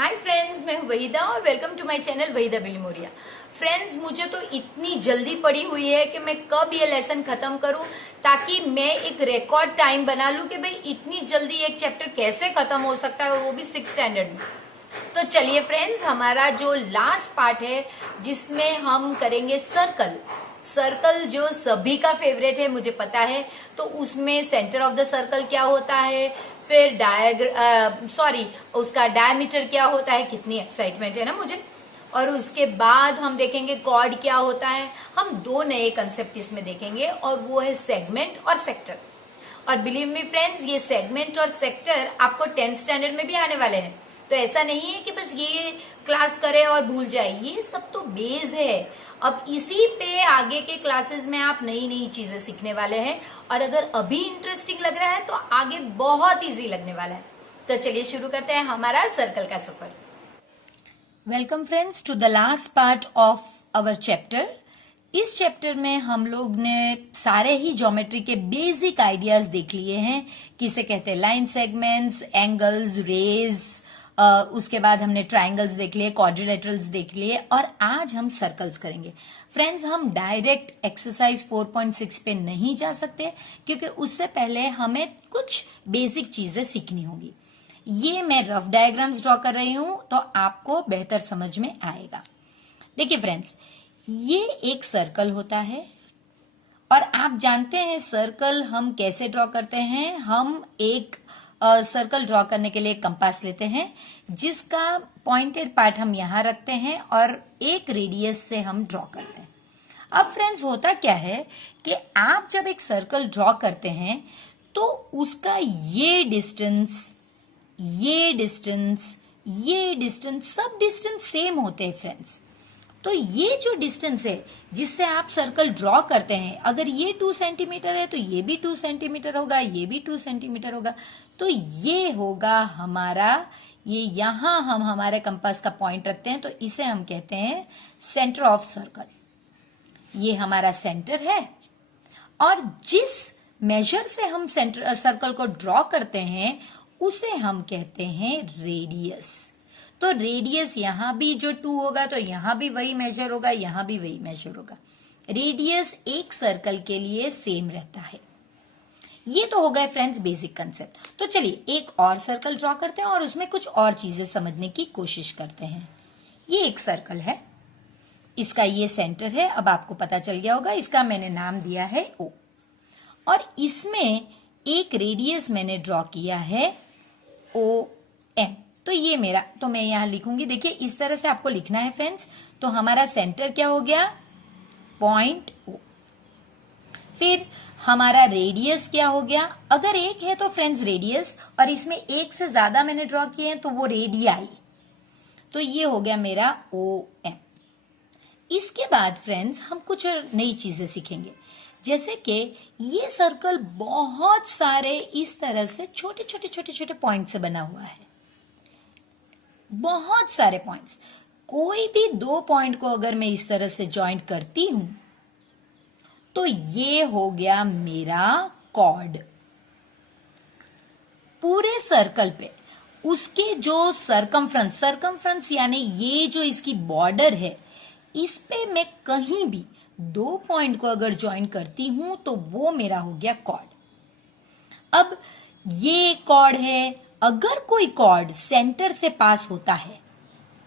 Hi friends, मैं वहीदा और welcome to my channel Waheeda Bilimoria. Friends, मुझे तो इतनी जल्दी पड़ी हुई है कि मैं कब ये लेसन खत्म करूं ताकि मैं एक रिकॉर्ड टाइम बना लूं कि भाई इतनी जल्दी एक चैप्टर कैसे खत्म हो सकता है और वो भी 6th स्टैंडर्ड में। तो चलिए फ्रेंड्स, हमारा जो लास्ट पार्ट है जिसमें हम करेंगे सर्कल। सर्कल जो सभी का फेवरेट है मुझे पता है। तो उसमें सेंटर ऑफ द सर्कल क्या होता है, फिर उसका डायमीटर क्या होता है, कितनी एक्साइटमेंट है ना मुझे। और उसके बाद हम देखेंगे कॉर्ड क्या होता है। हम दो नए कंसेप्ट इसमें देखेंगे और वो है सेगमेंट और सेक्टर। और बिलीव मी फ्रेंड्स, ये सेगमेंट और सेक्टर आपको 10th स्टैंडर्ड में भी आने वाले हैं। तो ऐसा नहीं है कि बस ये क्लास करे और भूल जाए, ये सब तो बेस है। अब इसी पे आगे के क्लासेस में आप नई नई चीजें सीखने वाले हैं और अगर अभी इंटरेस्टिंग लग रहा है तो आगे बहुत इजी लगने वाला है। तो चलिए शुरू करते हैं हमारा सर्कल का सफर। Welcome friends to the last part of our chapter. इस चैप्टर में हम लोग ने सारे ही ज्योमेट्री के बेसिक आइडियाज देख लिए हैं, किसे कहते हैं लाइन सेगमेंट्स, एंगल्स, रेज, उसके बाद हमने ट्राइंगल्स देख लिए, क्वाड्रिलेटरल्स देख लिए और आज हम सर्कल्स करेंगे। फ्रेंड्स, हम डायरेक्ट एक्सरसाइज 4.6 पे नहीं जा सकते क्योंकि उससे पहले हमें कुछ बेसिक चीजें सीखनी होगी। ये मैं रफ डायग्राम्स ड्रॉ कर रही हूं तो आपको बेहतर समझ में आएगा। देखिए फ्रेंड्स, ये एक सर्कल होता है और आप जानते हैं सर्कल हम कैसे ड्रॉ करते हैं। हम एक सर्कल ड्रॉ करने के लिए कंपास लेते हैं जिसका पॉइंटेड पार्ट हम यहां रखते हैं और एक रेडियस से हम ड्रॉ करते हैं। अब फ्रेंड्स, होता क्या है कि आप जब एक सर्कल ड्रॉ करते हैं तो उसका ये डिस्टेंस, ये डिस्टेंस, ये डिस्टेंस, सब डिस्टेंस सेम होते हैं फ्रेंड्स। तो ये जो डिस्टेंस है जिससे आप सर्कल ड्रॉ करते हैं, अगर ये 2 सेंटीमीटर है तो ये भी 2 सेंटीमीटर होगा, ये भी 2 सेंटीमीटर होगा। तो ये होगा हमारा, ये यहां हम हमारे कंपास का पॉइंट रखते हैं तो इसे हम कहते हैं सेंटर ऑफ सर्कल। ये हमारा सेंटर है और जिस मेजर से हम सर्कल को ड्रॉ करते हैं उसे हम कहते हैं रेडियस। तो रेडियस यहां भी जो 2 होगा तो यहां भी वही मेजर होगा, यहां भी वही मेजर होगा। रेडियस एक सर्कल के लिए सेम रहता है। ये तो हो गए फ्रेंड्स बेसिक कंसेप्ट। तो चलिए एक और सर्कल ड्रॉ करते हैं और उसमें कुछ और चीजें समझने की कोशिश करते हैं। ये एक सर्कल है, इसका ये सेंटर है। अब आपको पता चल गया होगा, इसका मैंने नाम दिया है O और इसमें एक रेडियस मैंने ड्रॉ किया है OM। तो ये मेरा, तो मैं यहां लिखूंगी, देखिए इस तरह से आपको लिखना है फ्रेंड्स। तो हमारा सेंटर क्या हो गया, पॉइंट O। फिर हमारा रेडियस क्या हो गया, अगर एक है तो फ्रेंड्स रेडियस और इसमें एक से ज्यादा मैंने ड्रॉ किए हैं तो वो रेडियाई। तो ये हो गया मेरा OM। इसके बाद फ्रेंड्स हम कुछ नई चीजें सीखेंगे, जैसे कि ये सर्कल बहुत सारे इस तरह से छोटे छोटे छोटे छोटे पॉइंट से बना हुआ है, बहुत सारे पॉइंट्स। कोई भी 2 पॉइंट को अगर मैं इस तरह से ज्वाइंट करती हूं तो ये हो गया मेरा कॉर्ड। पूरे सर्कल पे उसके जो सरकमफ्रेंस यानी ये जो इसकी बॉर्डर है, इस पे मैं कहीं भी 2 पॉइंट को अगर ज्वाइन करती हूं तो वो मेरा हो गया कॉर्ड। अब ये कॉर्ड है, अगर कोई कॉर्ड सेंटर से पास होता है,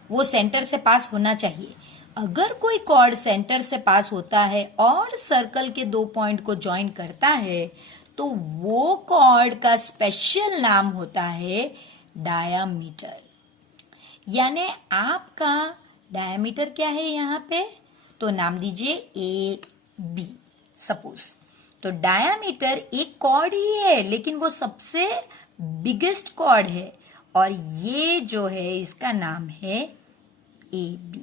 वो सेंटर से पास होना चाहिए। अगर कोई कॉर्ड सेंटर से पास होता है और सर्कल के 2 पॉइंट को ज्वाइन करता है तो वो कॉर्ड का स्पेशल नाम होता है डायामीटर। यानी आपका डायामीटर क्या है यहां पे, तो नाम दीजिए AB सपोज। तो डायामीटर एक कॉर्ड ही है लेकिन वो सबसे बिगेस्ट कॉर्ड है और ये जो है इसका नाम है AB।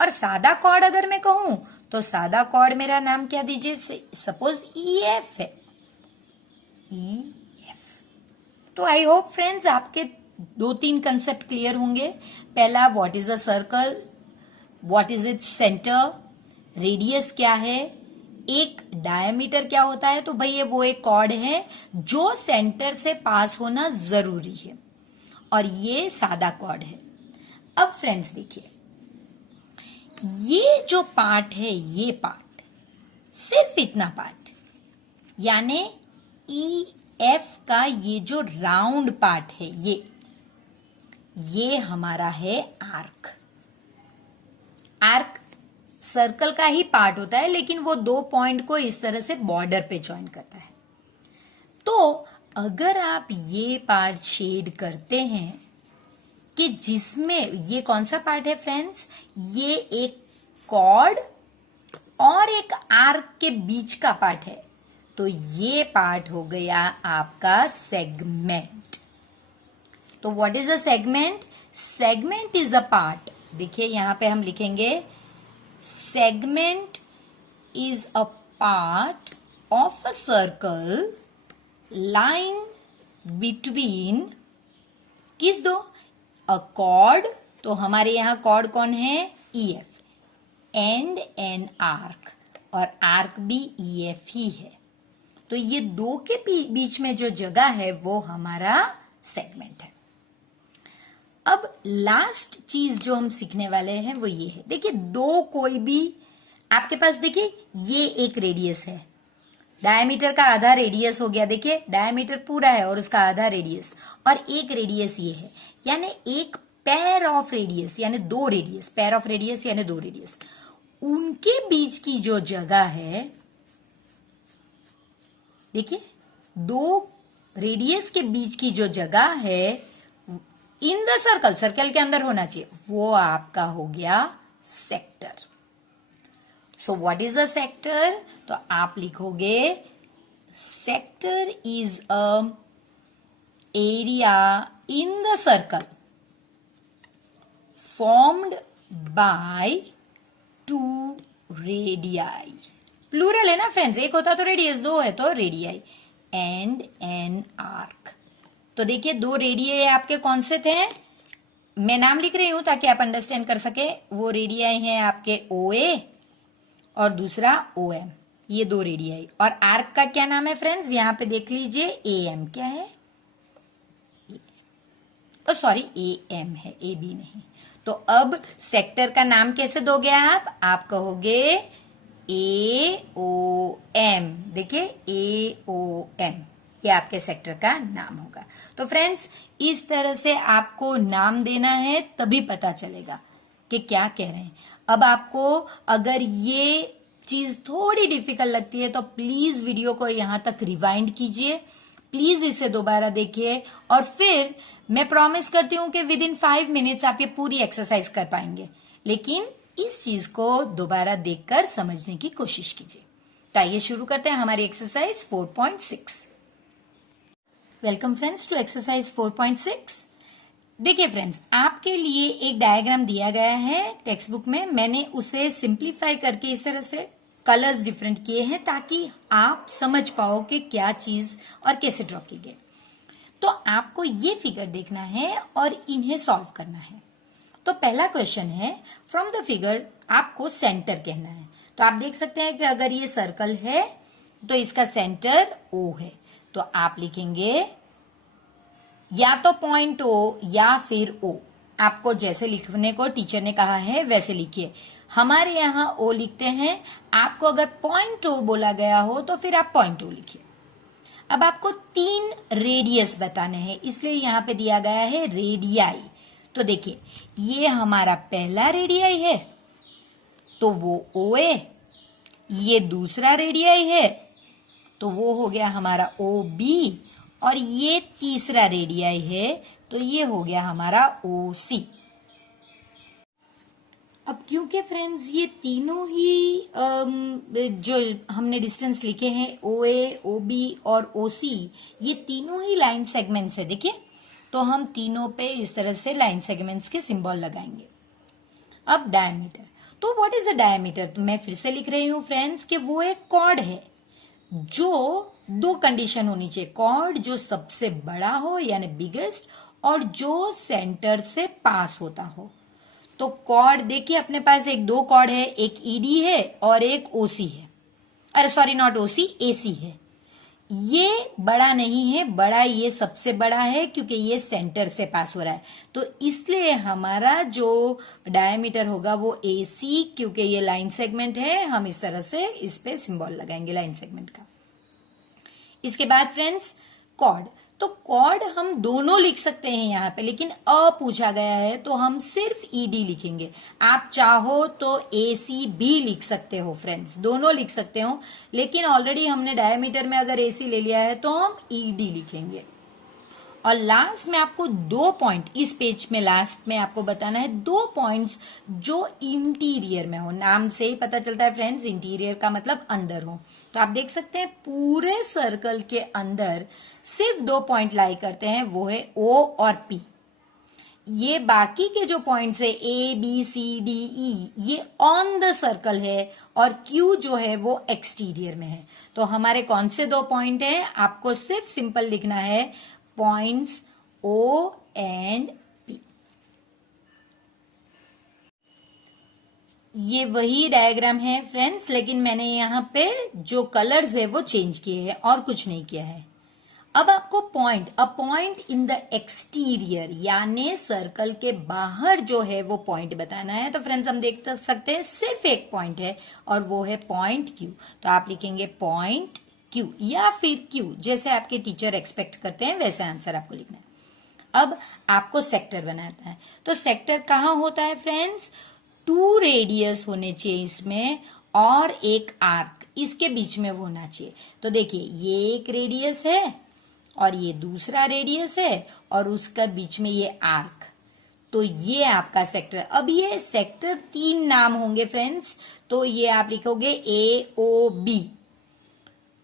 और सादा कॉर्ड अगर मैं कहूं तो सादा कॉर्ड मेरा नाम क्या दीजिए, सपोज EF है, EF। तो आई होप फ्रेंड्स आपके 2-3 कंसेप्ट क्लियर होंगे। पहला, what is a circle, what is its centre, radius क्या है, एक डायमीटर क्या होता है। तो भाई ये वो एक कॉर्ड है जो सेंटर से पास होना जरूरी है और ये सादा कॉर्ड है। अब फ्रेंड्स देखिए, ये जो पार्ट है, ये पार्ट, सिर्फ इतना पार्ट, यानी ई एफ का ये जो राउंड पार्ट है, ये हमारा है आर्क। आर्क सर्कल का ही पार्ट होता है, लेकिन वो दो पॉइंट को इस तरह से बॉर्डर पे ज्वाइन करता है। तो अगर आप ये पार्ट शेड करते हैं कि जिसमें ये कौन सा पार्ट है फ्रेंड्स, ये एक कॉर्ड और एक आर्क के बीच का पार्ट है, तो ये पार्ट हो गया आपका सेगमेंट। तो what is a segment? Segment is a part, देखिए यहां पे हम लिखेंगे segment is a part of a circle line between किस दो, अ कॉर्ड, तो हमारे यहां कॉर्ड कौन है, E F, and an arc, और आर्क भी ई एफ ही है। तो ये दो के बीच में जो जगह है वो हमारा सेगमेंट है। अब लास्ट चीज जो हम सीखने वाले हैं वो ये है, देखिए दो कोई भी आपके पास, देखिए ये एक रेडियस है, डायमीटर का आधा रेडियस हो गया, देखिए डायमीटर पूरा है और उसका आधा रेडियस, और एक रेडियस ये है, यानी एक पेयर ऑफ रेडियस, यानी दो रेडियस, पेयर ऑफ रेडियस यानी दो रेडियस, उनके बीच की जो जगह है, देखिए दो रेडियस के बीच की जो जगह है इन द सर्कल, सर्कल के अंदर होना चाहिए, वो आपका हो गया sector. So what is a sector? तो आप लिखोगे sector is a area in the circle formed by two radii. Plural है ना फ्रेंड्स, एक होता तो रेडियस, दो है तो रेडियाई, एंड एन आर्क। तो देखिए दो रेडियाई आपके कौन से थे, मैं नाम लिख रही हूं ताकि आप अंडरस्टैंड कर सके। वो रेडियाई हैं आपके ओ ए और दूसरा ओ एम, ये दो रेडियाई। और आर्क का क्या नाम है फ्रेंड्स, यहां पे देख लीजिए ए एम, क्या है, सॉरी ए एम है, ए बी नहीं। तो अब सेक्टर का नाम कैसे दोगे आप कहोगे ए ओ एम, देखिए ए ओ एम, ये आपके सेक्टर का नाम होगा। तो फ्रेंड्स इस तरह से आपको नाम देना है, तभी पता चलेगा कि क्या कह रहे हैं। अब आपको अगर ये चीज थोड़ी डिफिकल्ट लगती है तो प्लीज वीडियो को यहां तक रिवाइंड कीजिए, प्लीज इसे दोबारा देखिए, और फिर मैं प्रॉमिस करती हूं कि विद इन 5 मिनट्स आप ये पूरी एक्सरसाइज कर पाएंगे, लेकिन इस चीज को दोबारा देखकर समझने की कोशिश कीजिए। तो आइए शुरू करते हैं हमारी exercise 4.6। Welcome friends to exercise 4.6। देखिए फ्रेंड्स, आपके लिए एक डायग्राम दिया गया है टेक्स्ट बुक में, मैंने उसे सिंप्लीफाई करके इस तरह से कलर्स डिफरेंट किए हैं ताकि आप समझ पाओ कि क्या चीज और कैसे ड्रॉ की गई। तो आपको ये फिगर देखना है और इन्हें सॉल्व करना है। तो पहला क्वेश्चन है, फ्रॉम द फिगर आपको सेंटर कहना है। तो आप देख सकते हैं कि अगर ये सर्कल है तो इसका सेंटर O है, तो आप लिखेंगे या तो पॉइंट O या फिर O, आपको जैसे लिखने को टीचर ने कहा है वैसे लिखिए। हमारे यहाँ O लिखते हैं, आपको अगर पॉइंट O बोला गया हो तो फिर आप पॉइंट O लिखिए। अब आपको 3 रेडियस बताने हैं, इसलिए यहां पे दिया गया है रेडियाई। तो देखिए ये हमारा पहला रेडियाई है तो वो OA, ये दूसरा रेडियाई है तो वो हो गया हमारा OB, और ये तीसरा रेडियाई है तो ये हो गया हमारा OC। अब क्योंकि फ्रेंड्स ये तीनों ही जो हमने डिस्टेंस लिखे हैं OA, OB और OC, ये तीनों ही लाइन सेगमेंट्स है, देखिए। तो हम तीनों पे इस तरह से लाइन सेगमेंट्स के सिंबल लगाएंगे। अब डायमीटर, तो व्हाट इज द डायमीटर? तो मैं फिर से लिख रही हूं फ्रेंड्स कि वो एक कॉर्ड है, जो दो कंडीशन होनी चाहिए, कॉर्ड जो सबसे बड़ा हो यानी बिगेस्ट, और जो सेंटर से पास होता हो। तो कॉर्ड देखिए अपने पास एक दो कॉर्ड है, एक ED है और एक OC है, अरे सॉरी नॉट OC, AC है। ये बड़ा नहीं है, बड़ा ये सबसे बड़ा है क्योंकि ये सेंटर से पास हो रहा है, तो इसलिए हमारा जो डायमीटर होगा वो AC, क्योंकि ये लाइन सेगमेंट है, हम इस तरह से इस पे सिंबल लगाएंगे लाइन सेगमेंट का। इसके बाद फ्रेंड्स कॉर्ड, तो कॉर्ड हम दोनों लिख सकते हैं यहाँ पे, लेकिन अ पूछा गया है तो हम सिर्फ ED लिखेंगे। आप चाहो तो AC भी लिख सकते हो फ्रेंड्स, दोनों लिख सकते हो, लेकिन ऑलरेडी हमने डायमीटर में अगर AC ले लिया है तो हम ED लिखेंगे। और लास्ट में आपको 2 पॉइंट, इस पेज में लास्ट में आपको बताना है 2 पॉइंट्स जो इंटीरियर में हो। नाम से ही पता चलता है फ्रेंड्स, इंटीरियर का मतलब अंदर हो। तो आप देख सकते हैं पूरे सर्कल के अंदर सिर्फ 2 पॉइंट लाई करते हैं, वो है O और P। ये बाकी के जो पॉइंट्स है ABCDE ये ऑन द सर्कल है, और Q जो है वो एक्सटीरियर में है। तो हमारे कौन से 2 पॉइंट हैं, आपको सिर्फ सिंपल लिखना है पॉइंट्स O एंड P। ये वही डायग्राम है फ्रेंड्स, लेकिन मैंने यहाँ पे जो कलर्स है वो चेंज किए हैं और कुछ नहीं किया है। अब आपको a point in the exterior यानी सर्कल के बाहर जो है वो पॉइंट बताना है। तो फ्रेंड्स हम देख सकते हैं सिर्फ एक पॉइंट है और वो है पॉइंट Q। तो आप लिखेंगे पॉइंट Q या फिर Q, जैसे आपके टीचर एक्सपेक्ट करते हैं वैसा आंसर आपको लिखना है। अब आपको सेक्टर बनाना है, तो सेक्टर कहाँ होता है फ्रेंड्स, 2 रेडियस होने चाहिए इसमें और एक आर्क इसके बीच में होना चाहिए। तो देखिए ये एक रेडियस है और ये दूसरा रेडियस है और उसका बीच में ये आर्क, तो ये आपका सेक्टर। अब ये सेक्टर 3 नाम होंगे फ्रेंड्स, तो ये आप लिखोगे AOB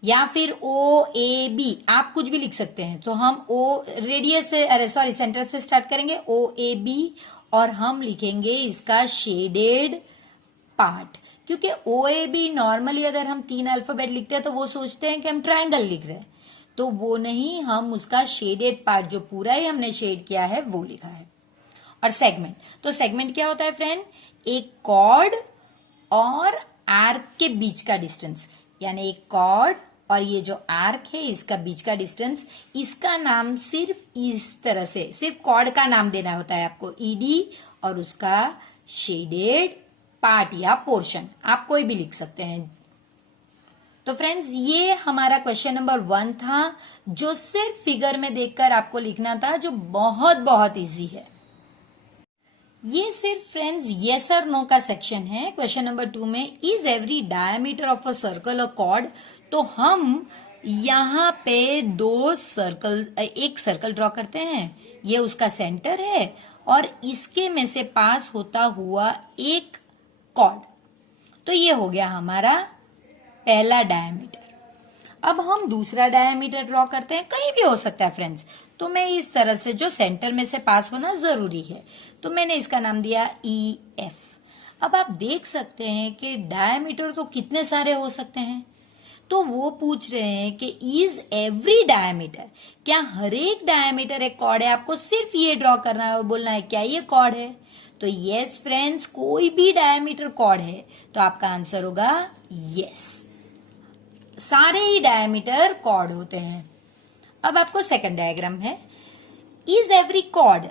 या फिर OAB, आप कुछ भी लिख सकते हैं। तो हम रेडियस से सेंटर से स्टार्ट करेंगे OAB, और हम लिखेंगे इसका शेडेड पार्ट, क्योंकि OAB नॉर्मली अगर हम 3 अल्फाबेट लिखते हैं तो वो सोचते हैं कि हम ट्रायंगल लिख रहे हैं, तो वो नहीं, हम उसका शेडेड पार्ट जो पूरा ही हमने शेड किया है वो लिखा है। और सेगमेंट, तो सेगमेंट क्या होता है फ्रेंड, एक कॉर्ड और आर्क के बीच का डिस्टेंस, यानी एक कॉर्ड और ये जो आर्क है इसका बीच का डिस्टेंस, इसका नाम सिर्फ इस तरह से सिर्फ कॉर्ड का नाम देना होता है आपको ED, और उसका शेडेड पार्ट या पोर्शन आप कोई भी लिख सकते हैं। तो फ्रेंड्स ये हमारा क्वेश्चन नंबर 1 था, जो सिर्फ फिगर में देखकर आपको लिखना था, जो बहुत बहुत इजी है। ये सिर्फ फ्रेंड्स यस और नो का सेक्शन है। क्वेश्चन नंबर 2 में is every diameter of a circle a cord, तो हम यहाँ पे एक सर्कल ड्रॉ करते हैं, ये उसका सेंटर है और इसके में से पास होता हुआ एक कॉर्ड, तो ये हो गया हमारा पहला डायमीटर। अब हम दूसरा डायमीटर ड्रॉ करते हैं, कहीं भी हो सकता है फ्रेंड्स, तो मैं इस तरह से जो सेंटर में से पास होना जरूरी है, तो मैंने इसका नाम दिया EF। अब आप देख सकते हैं कि डायमीटर तो कितने सारे हो सकते हैं, तो वो पूछ रहे हैं कि इज एवरी डायमीटर, क्या हर एक डायमीटर एक कॉर्ड है, आपको सिर्फ ये ड्रॉ करना है और बोलना है क्या ये कॉर्ड है। तो यस फ्रेंड्स, कोई भी डायमीटर कॉर्ड है, तो आपका आंसर होगा यस, सारे ही डायमीटर कॉर्ड होते हैं। अब आपको सेकंड डायग्राम है, is every chord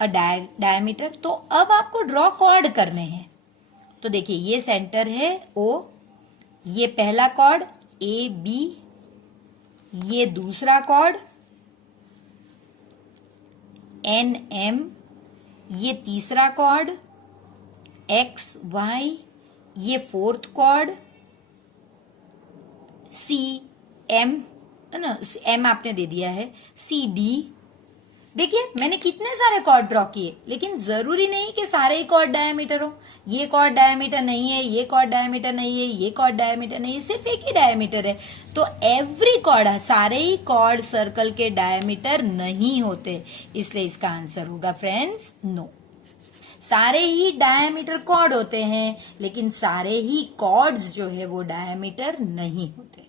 a diameter, तो अब आपको ड्रॉ कॉर्ड करने हैं। तो देखिए ये सेंटर है O, ये पहला कॉर्ड AB, ये दूसरा कॉर्ड NM, ये तीसरा कॉर्ड XY, ये फोर्थ कॉर्ड CM, है ना, M आपने दे दिया है, CD। देखिए मैंने कितने सारे कॉर्ड ड्रॉ किए, लेकिन जरूरी नहीं कि सारे ही कॉर्ड डायमीटर हो। ये कॉर्ड डायमीटर नहीं है, ये कॉर्ड डायमीटर नहीं है, ये कॉर्ड डायमीटर नहीं है, सिर्फ एक ही डायमीटर है। तो एवरी कॉर्ड, सारे ही कॉर्ड सर्कल के डायमीटर नहीं होते, इसलिए इसका आंसर होगा फ्रेंड्स नो। सारे ही डायमीटर कॉर्ड होते हैं, लेकिन सारे ही कॉर्ड्स जो है वो डायमीटर नहीं होते।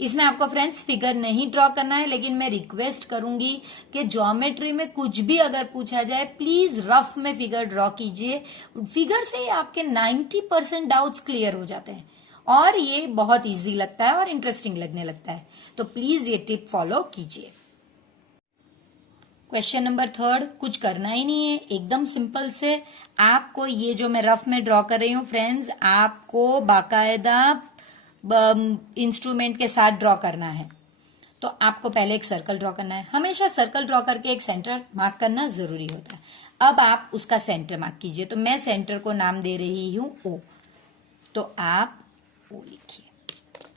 इसमें आपको फ्रेंड्स फिगर नहीं ड्रॉ करना है, लेकिन मैं रिक्वेस्ट करूंगी कि ज्योमेट्री में कुछ भी अगर पूछा जाए प्लीज रफ में फिगर ड्रॉ कीजिए। फिगर से आपके 90% डाउट्स क्लियर हो जाते हैं, और ये बहुत इजी लगता है और इंटरेस्टिंग लगने लगता है। तो प्लीज ये टिप फॉलो कीजिए। क्वेश्चन नंबर 3, कुछ करना ही नहीं है, एकदम सिंपल से आपको ये जो मैं रफ में ड्रॉ कर रही हूँ फ्रेंड्स, आपको बाकायदा इंस्ट्रूमेंट के साथ ड्रॉ करना है। तो आपको पहले एक सर्कल ड्रॉ करना है। हमेशा सर्कल ड्रॉ करके एक सेंटर मार्क करना जरूरी होता है। अब आप उसका सेंटर मार्क कीजिए। तो मैं सेंटर को नाम दे रही हूं O। तो आप O लिखिए।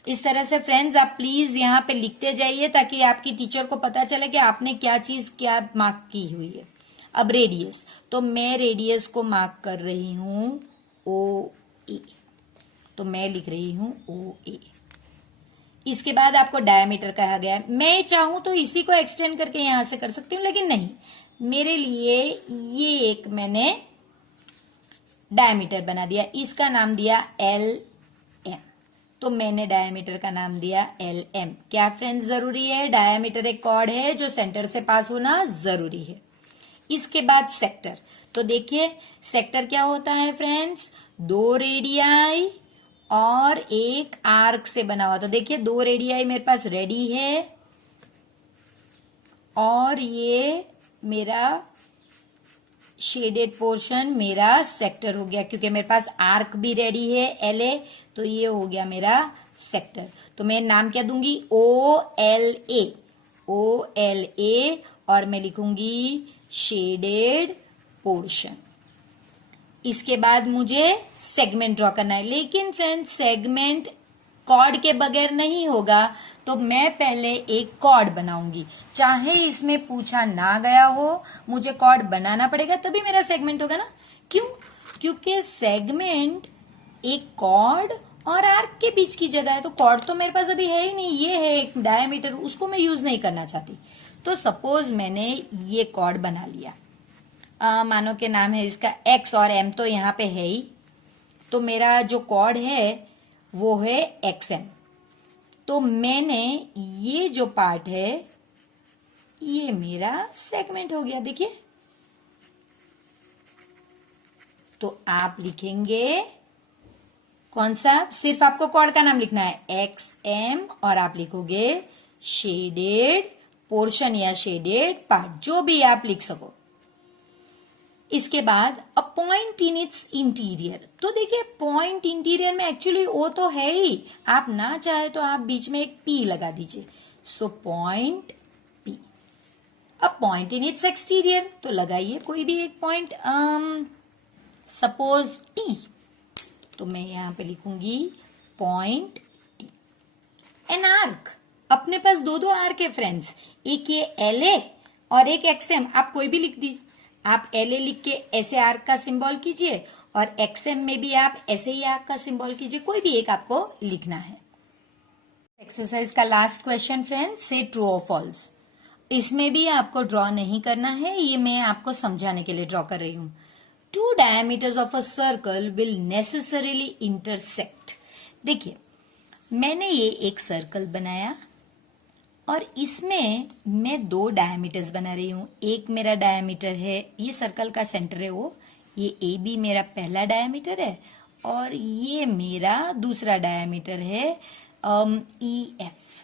इस तरह से फ्रेंड्स आप प्लीज यहाँ पे लिखते जाइए ताकि आपकी टीचर को पता चले कि आपने क्या चीज क्या मार्क की हुई है। अब रेडियस, तो मैं रेडियस को मार्क कर रही हूं OA। तो मैं लिख रही हूं OA। इसके बाद आपको डायमीटर कहा गया है। मैं चाहूं तो इसी को एक्सटेंड करके यहां से कर सकती हूं, लेकिन नहीं, मेरे लिए ये एक मैंने डायमीटर बना दिया, इसका नाम दिया LM। तो मैंने डायमीटर का नाम दिया LM। क्या फ्रेंड्स जरूरी है? डायमीटर एक कॉर्ड है जो सेंटर से पास होना जरूरी है। इसके बाद सेक्टर, तो देखिए सेक्टर क्या होता है फ्रेंड्स, 2 रेडियाई और एक आर्क से बना हुआ। तो देखिए 2 रेडियाई मेरे पास रेडी है और ये मेरा शेडेड पोर्शन मेरा सेक्टर हो गया, क्योंकि मेरे पास आर्क भी रेडी है LA। तो ये हो गया मेरा सेक्टर। तो मैं नाम क्या दूंगी, OLA। OLA और मैं लिखूंगी शेडेड पोर्शन। इसके बाद मुझे सेगमेंट ड्रॉ करना है, लेकिन फ्रेंड्स सेगमेंट कॉर्ड के बगैर नहीं होगा। तो मैं पहले एक कॉर्ड बनाऊंगी, चाहे इसमें पूछा ना गया हो, मुझे कॉर्ड बनाना पड़ेगा तभी मेरा सेगमेंट होगा ना। क्यों? क्योंकि सेगमेंट एक कॉर्ड और आर्क के बीच की जगह है। तो कॉर्ड तो मेरे पास अभी है ही नहीं, ये है एक डायमीटर, उसको मैं यूज नहीं करना चाहती। तो सपोज मैंने ये कॉर्ड बना लिया, मानो के नाम है इसका X और M, तो यहाँ पे है ही। तो मेरा जो कॉर्ड है वो है XM। तो मैंने ये जो पार्ट है ये मेरा सेगमेंट हो गया, देखिए। तो आप लिखेंगे कौन सा, सिर्फ आपको कॉर्ड का नाम लिखना है XM और आप लिखोगे शेडेड पोर्शन या शेडेड पार्ट, जो भी आप लिख सको। इसके बाद a point in its interior. तो देखिए पॉइंट इंटीरियर में एक्चुअली ओ तो है ही, आप ना चाहे तो आप बीच में एक P लगा दीजिए। So point P। अब पॉइंट इन इट्स एक्सटीरियर, तो लगाइए कोई भी एक पॉइंट, सपोज T। तो मैं यहां पे लिखूंगी पॉइंट T। एन आर्क, अपने पास 2 आर्क है फ्रेंड्स, एक ये LA और एक XM। आप कोई भी लिख दीजिए। आप LA लिख के ऐसे आर्क का सिंबल कीजिए और XM में भी आप ऐसे ही आर्क का सिंबल कीजिए, कोई भी एक आपको लिखना है। एक्सरसाइज का लास्ट क्वेश्चन फ्रेंड्स, से ट्रू और फॉल्स। इसमें भी आपको ड्रॉ नहीं करना है, ये मैं आपको समझाने के लिए ड्रॉ कर रही हूं। 2 diameters of a circle will necessarily intersect. देखिए मैंने ये एक सर्कल बनाया और इसमें मैं 2 डायमीटर्स बना रही हूं। एक मेरा डायमीटर है, ये सर्कल का सेंटर है वो, ये AB मेरा पहला डायमीटर है और ये मेरा दूसरा डायमीटर है EF।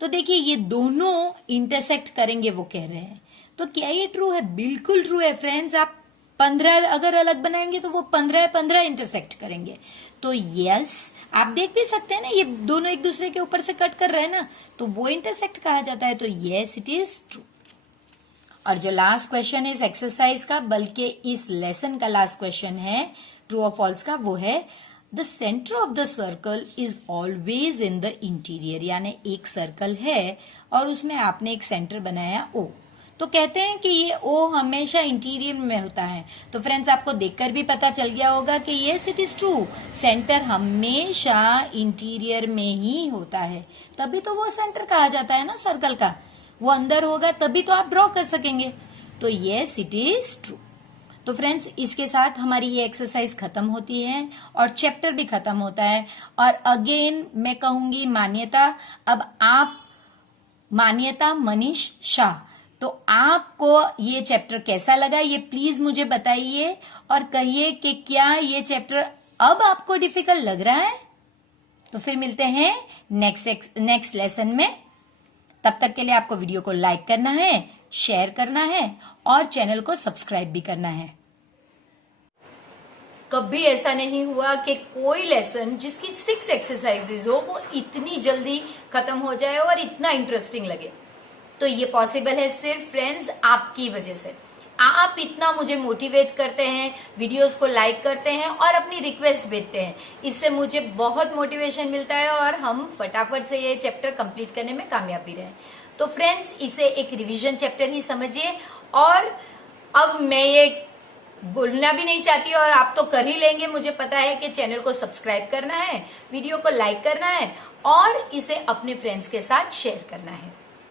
तो देखिए ये दोनों इंटरसेक्ट करेंगे, वो कह रहे हैं। तो क्या ये ट्रू है? बिल्कुल ट्रू है फ्रेंड्स। आप 15 अगर अलग बनाएंगे तो वो 15 इंटरसेक्ट करेंगे। तो यस, आप देख भी सकते हैं ना, ये दोनों एक दूसरे के ऊपर से कट कर रहे हैं ना, तो वो इंटरसेक्ट कहा जाता है। तो यस, इट इज ट्रू। और जो लास्ट क्वेश्चन है इस एक्सरसाइज का, बल्कि इस लेसन का लास्ट क्वेश्चन है ट्रू और फॉल्स का, वो है the centre of the circle is always in the interior. यानी एक सर्कल है और उसमें आपने एक सेंटर बनाया O, तो कहते हैं कि ये O हमेशा इंटीरियर में होता है। तो फ्रेंड्स आपको देखकर भी पता चल गया होगा कि yes it is true, centre हमेशा इंटीरियर में ही होता है, तभी तो वो सेंटर कहा जाता है ना सर्कल का। वो अंदर होगा तभी तो आप ड्रॉ कर सकेंगे। तो यस इट इज ट्रू। तो फ्रेंड्स इसके साथ हमारी ये एक्सरसाइज खत्म होती है और चैप्टर भी खत्म होता है। और अगेन मैं कहूंगी मान्यता। अब आप मान्यता मनीष शाह, तो आपको ये चैप्टर कैसा लगा ये प्लीज मुझे बताइए और कहिए कि क्या ये चैप्टर अब आपको डिफिकल्ट लग रहा है तो फिर मिलते हैं नेक्स्ट लेसन में। तब तक के लिए आपको वीडियो को लाइक करना है, शेयर करना है और चैनल को सब्सक्राइब भी करना है। कभी ऐसा नहीं हुआ कि कोई लेसन जिसकी 6 एक्सरसाइजेज हो वो इतनी जल्दी खत्म हो जाए और इतना इंटरेस्टिंग लगे। तो ये पॉसिबल है सिर्फ फ्रेंड्स आपकी वजह से। आप इतना मुझे मोटिवेट करते हैं, वीडियोस को लाइक करते हैं और अपनी रिक्वेस्ट भेजते हैं। इससे मुझे बहुत मोटिवेशन मिलता है और हम फटाफट से ये चैप्टर कंप्लीट करने में कामयाब भी रहे। तो फ्रेंड्स, इसे एक रिवीजन चैप्टर ही समझिए। और अब मैं ये बोलना भी नहीं चाहती और आप तो कर ही लेंगे, मुझे पता है कि चैनल को सब्सक्राइब करना है, वीडियो को लाइक करना है और इसे अपने फ्रेंड्स के साथ शेयर करना है।